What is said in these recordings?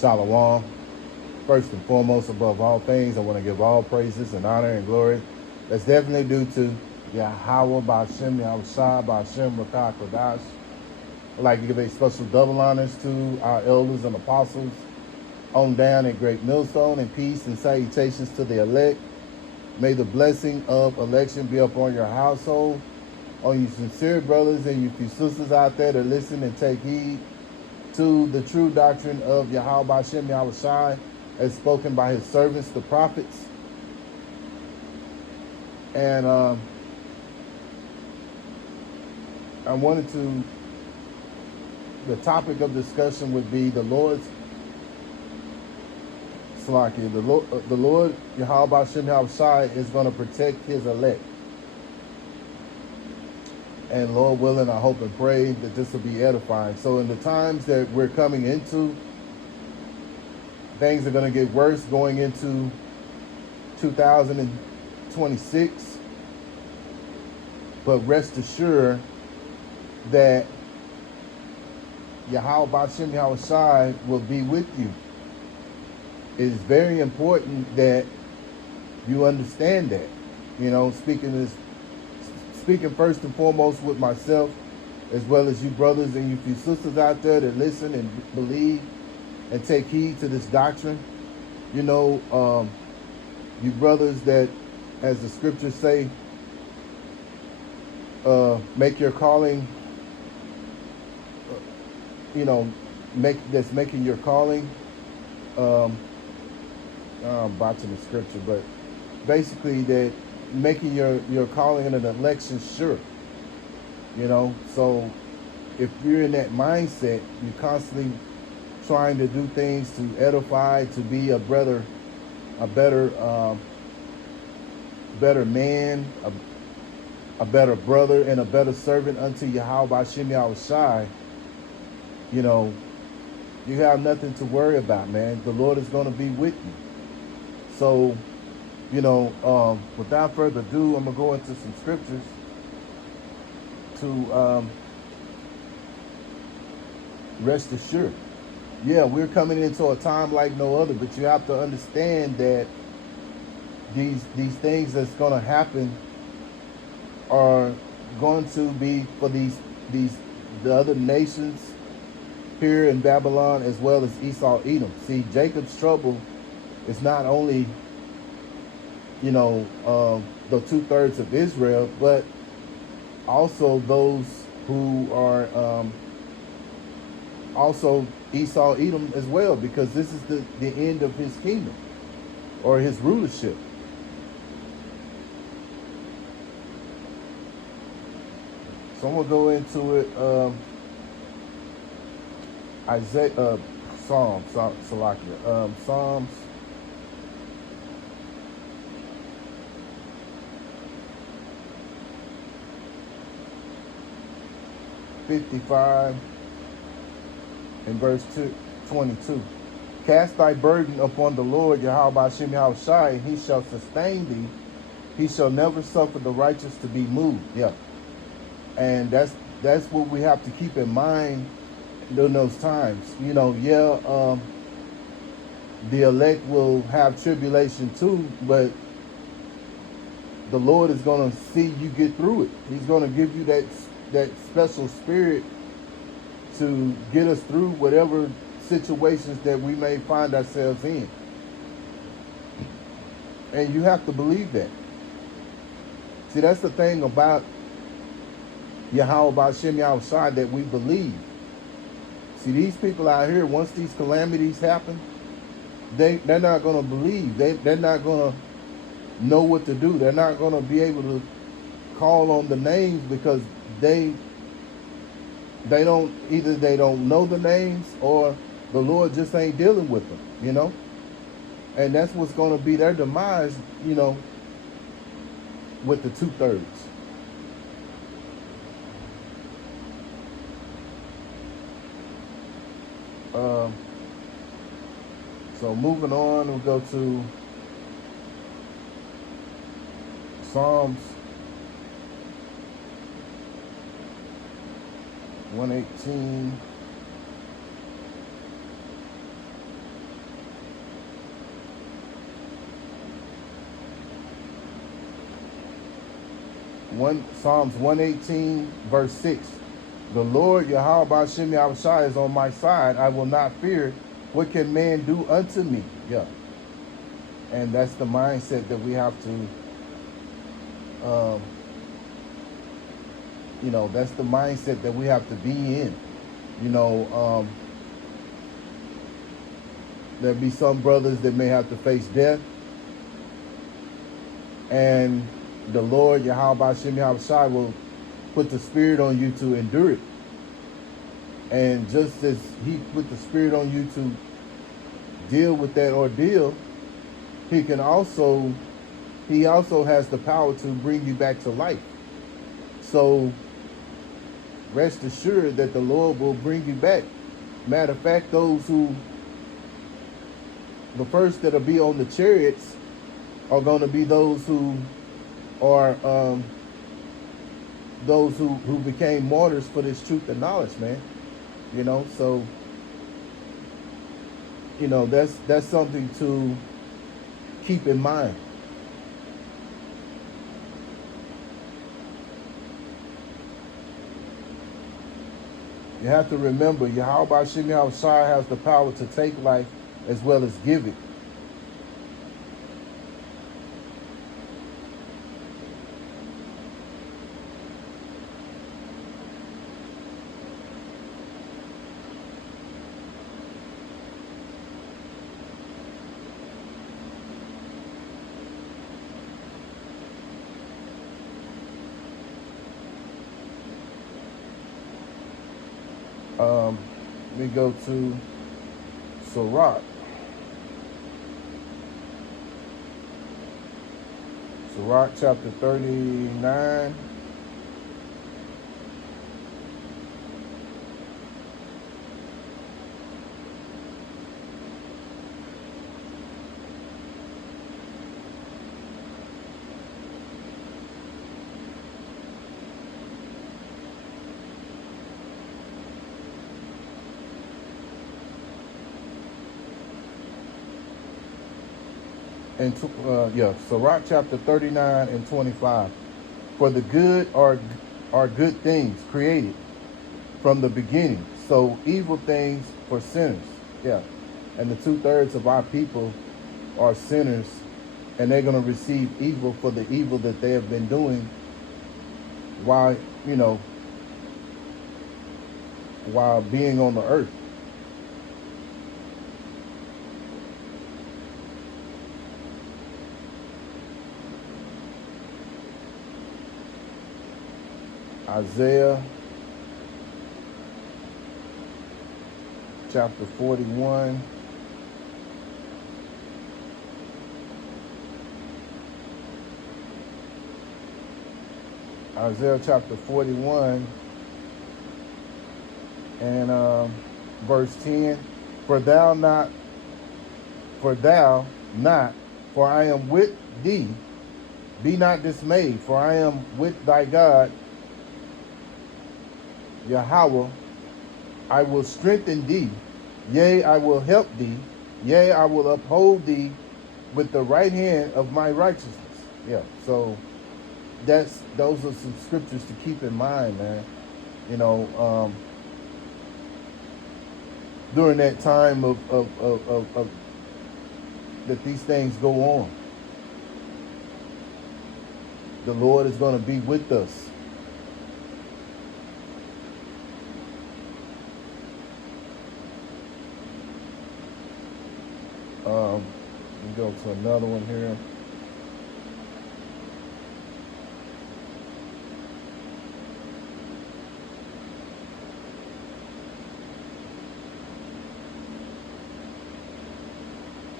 Shalom. First and foremost, above all things, I want to give all praises and honor and glory that's definitely due to YAHAWAH BAHASHAM YAHAWASHI BAHASHAM Kodash. I'd like to give a special double honors to our elders and apostles on down at Great Millstone, and peace and salutations to the elect. May the blessing of election be upon your household, on you sincere brothers and you few sisters out there that listen and take heed to the true doctrine of YAHAWAH BAHASHAM YAHAWASHI as spoken by his servants, the prophets. And I wanted to, the topic of discussion would be the Lord's Salaki. The Lord YAHAWAH BAHASHAM YAHAWASHI is going to protect his elect. And Lord willing, I hope and pray that this will be edifying. So in the times that we're coming into, things are going to get worse going into 2026. But rest assured that YAHAWAH BAHASHAM YAHAWASHI will be with you. It is very important that you understand that. You know, speaking first and foremost with myself, as well as you brothers and you few sisters out there that listen and believe and take heed to this doctrine. You know, you brothers that, as the scriptures say, make your calling, you know, that's making your calling, I'm botching the scripture, but basically that making your calling and an election sure. You know, so if you're in that mindset, you're constantly trying to do things to edify, to be a better man, a better brother, and a better servant unto YAHAWAH BAHASHAM YAHAWASHI, you know, you have nothing to worry about, man. The Lord is going to be with you. So, you know, without further ado, I'm going to go into some scriptures to rest assured. Yeah, we're coming into a time like no other, but you have to understand that these things that's going to happen are going to be for the other nations here in Babylon, as well as Esau, Edom. See, Jacob's trouble is not only, you know, the 2/3 of Israel, but also those who are also Esau, Edom as well, because this is the end of his kingdom or his rulership. So I'm gonna go into it. Psalms. Psalms 55 and verse 22. Cast thy burden upon the Lord, YAHAWAH BAHASHAM YAHAWASHI, and he shall sustain thee. He shall never suffer the righteous to be moved. Yeah. And that's what we have to keep in mind during those times. You know, yeah, the elect will have tribulation too, but the Lord is going to see you get through it. He's going to give you that special spirit to get us through whatever situations that we may find ourselves in. And you have to believe that. See, that's the thing about YAHAWAH BAHASHAM YAHAWASHI that we believe. See, these people out here, once these calamities happen, they're not going to believe. They're not going to know what to do. They're not going to be able to call on the names because they don't know the names, or the Lord just ain't dealing with them, you know. And that's what's going to be their demise, you know, with the 2/3. So moving on, we'll go to Psalms 118 Psalms 118, verse 6. The Lord YAHAWAH BAHASHAM YAHAWASHI is on my side. I will not fear. What can man do unto me? Yeah. And that's the mindset that we have to, that's the mindset that we have to be in. There'll be some brothers that may have to face death. And the Lord YAHAWAH BAHASHAM YAHAWASHI will put the spirit on you to endure it. And just as he put the spirit on you to deal with that ordeal, he also has the power to bring you back to life. So rest assured that the Lord will bring you back. Matter of fact, the first that'll be on the chariots are going to be those who are those who became martyrs for this truth and knowledge, man. So that's something to keep in mind. You have to remember, YAHAWAH BAHASHAM YAHAWASHI has the power to take life as well as give it. Let me go to Sirach. Sirach chapter 39. And Sirach chapter 39 and 25. For the good are good things created from the beginning, so evil things for sinners. Yeah. And the 2/3 of our people are sinners, and they're going to receive evil for the evil that they have been doing while being on the earth. Isaiah chapter 41. Isaiah chapter 41 and verse 10. For thou not, for I am with thee. Be not dismayed, for I am with thy God, Yahawah. I will strengthen thee, yea, I will help thee, yea, I will uphold thee with the right hand of my righteousness. Yeah, so those are some scriptures to keep in mind, man. During that time of that these things go on, the Lord is going to be with us. Let me go to another one here.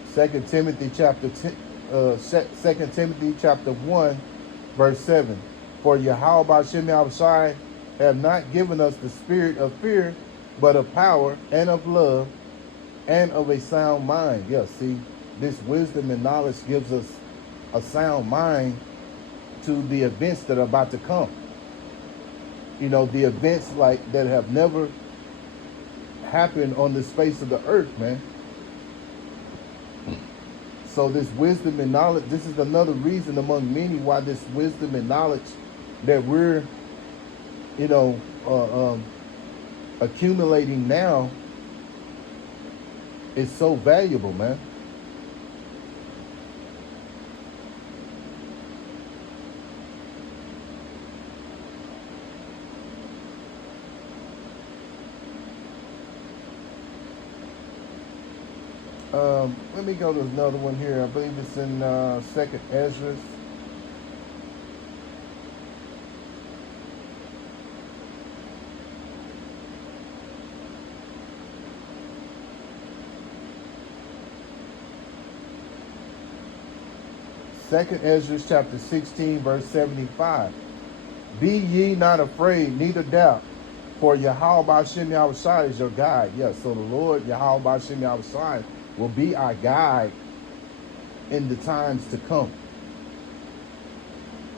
Second Timothy chapter 1, verse 7. For YAHAWAH BAHASHAM YAHAWASHI have not given us the spirit of fear, but of power and of love and of a sound mind. Yeah, see, this wisdom and knowledge gives us a sound mind to the events that are about to come. The events like that have never happened on the face of the earth, man. So this wisdom and knowledge, this is another reason among many why this wisdom and knowledge that we're, you know, accumulating now is so valuable, man. Let me go to another one here. I believe it's in Second Ezra. Second Ezra chapter 16, verse 75. Be ye not afraid, neither doubt, for YAHAWAH BAHASHAM YAHAWASHI is your guide. Yes, so the Lord YAHAWAH BAHASHAM YAHAWASHI will be our guide in the times to come.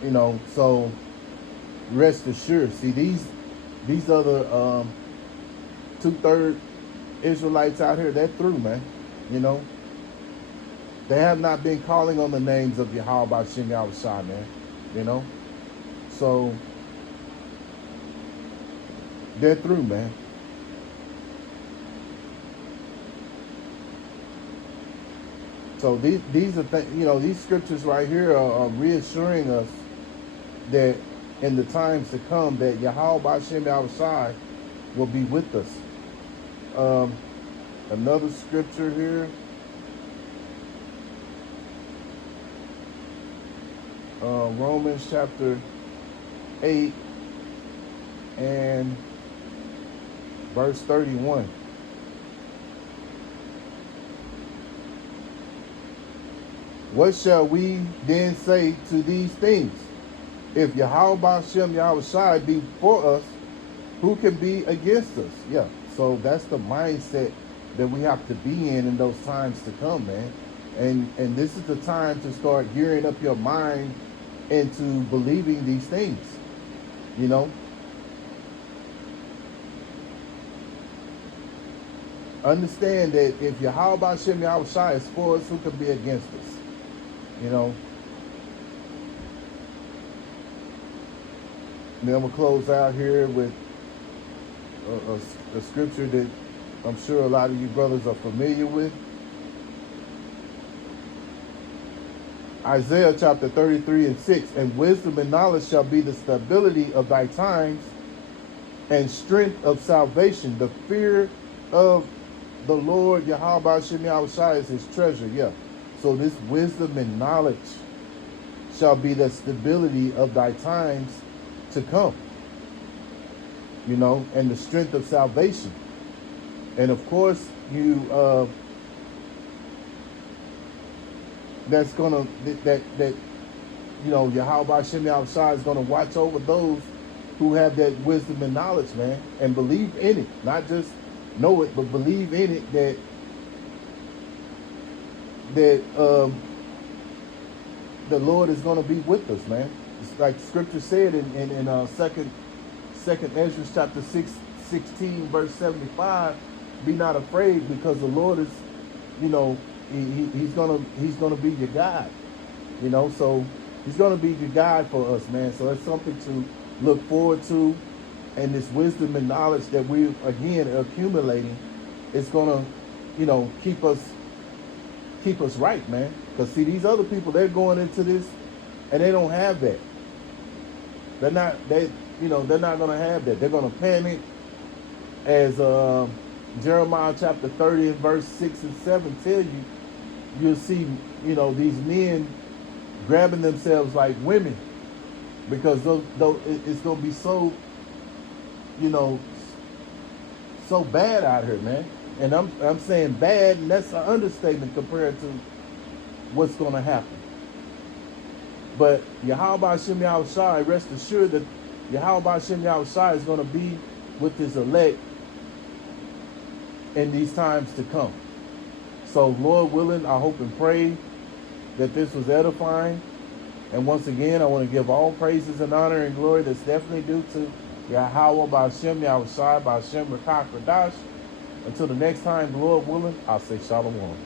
You know, so rest assured. See, these other 2/3 Israelites out here, they're through, man. You know, they have not been calling on the names of YAHAWAH BAHASHAM YAHAWASHI, man. You know, so they're through, man. So these are you know, these scriptures right here are reassuring us that in the times to come that YAHAWAH BAHASHAM YAHAWASHI will be with us. Another scripture here. Romans chapter 8 and verse 31. What shall we then say to these things? If YAHAWAH BAHASHAM YAHAWASHI be for us, who can be against us? Yeah, so that's the mindset that we have to be in those times to come, man. And this is the time to start gearing up your mind into believing these things, you know. Understand that if YAHAWAH BAHASHAM YAHAWASHI is for us, who can be against us? You know. And then we'll close out here with a scripture that I'm sure a lot of you brothers are familiar with. Isaiah chapter 33 and 6. And wisdom and knowledge shall be the stability of thy times, and strength of salvation. The fear of the Lord YAHAWAH BAHASHAM YAHAWASHI is his treasure. Yeah. So this wisdom and knowledge shall be the stability of thy times to come. You know, and the strength of salvation. And of course, that's gonna that you know, YAHAWAH BAHASHAM YAHAWASHI is gonna watch over those who have that wisdom and knowledge, man, and believe in it. Not just know it, but believe in it that the Lord is gonna be with us, man. It's like Scripture said in second Ezra chapter 16 verse 75. Be not afraid, because the Lord is, you know, he's gonna be your guide, you know. So he's gonna be your guide for us, man. So it's something to look forward to, and this wisdom and knowledge that we again are accumulating is gonna, you know, keep us right, man. Because see, these other people, they're going into this and they don't have that. They're not gonna have that. They're gonna panic, as Jeremiah chapter 30 and verse 6 and 7 tell you. You'll see, you know, these men grabbing themselves like women, because it's gonna be so, you know, so bad out here, man. And I'm saying bad, and that's an understatement compared to what's gonna happen. But YAHAWAH BAHASHAM YAHAWASHI, rest assured that YAHAWAH BAHASHAM YAHAWASHI is gonna be with his elect in these times to come. So Lord willing, I hope and pray that this was edifying. And once again, I want to give all praises and honor and glory that's definitely due to YAHAWAH BAHASHAM YAHAWASHI BAHASHAM RAKAK RADASH. Until the next time, Lord willing, I'll say Shalom.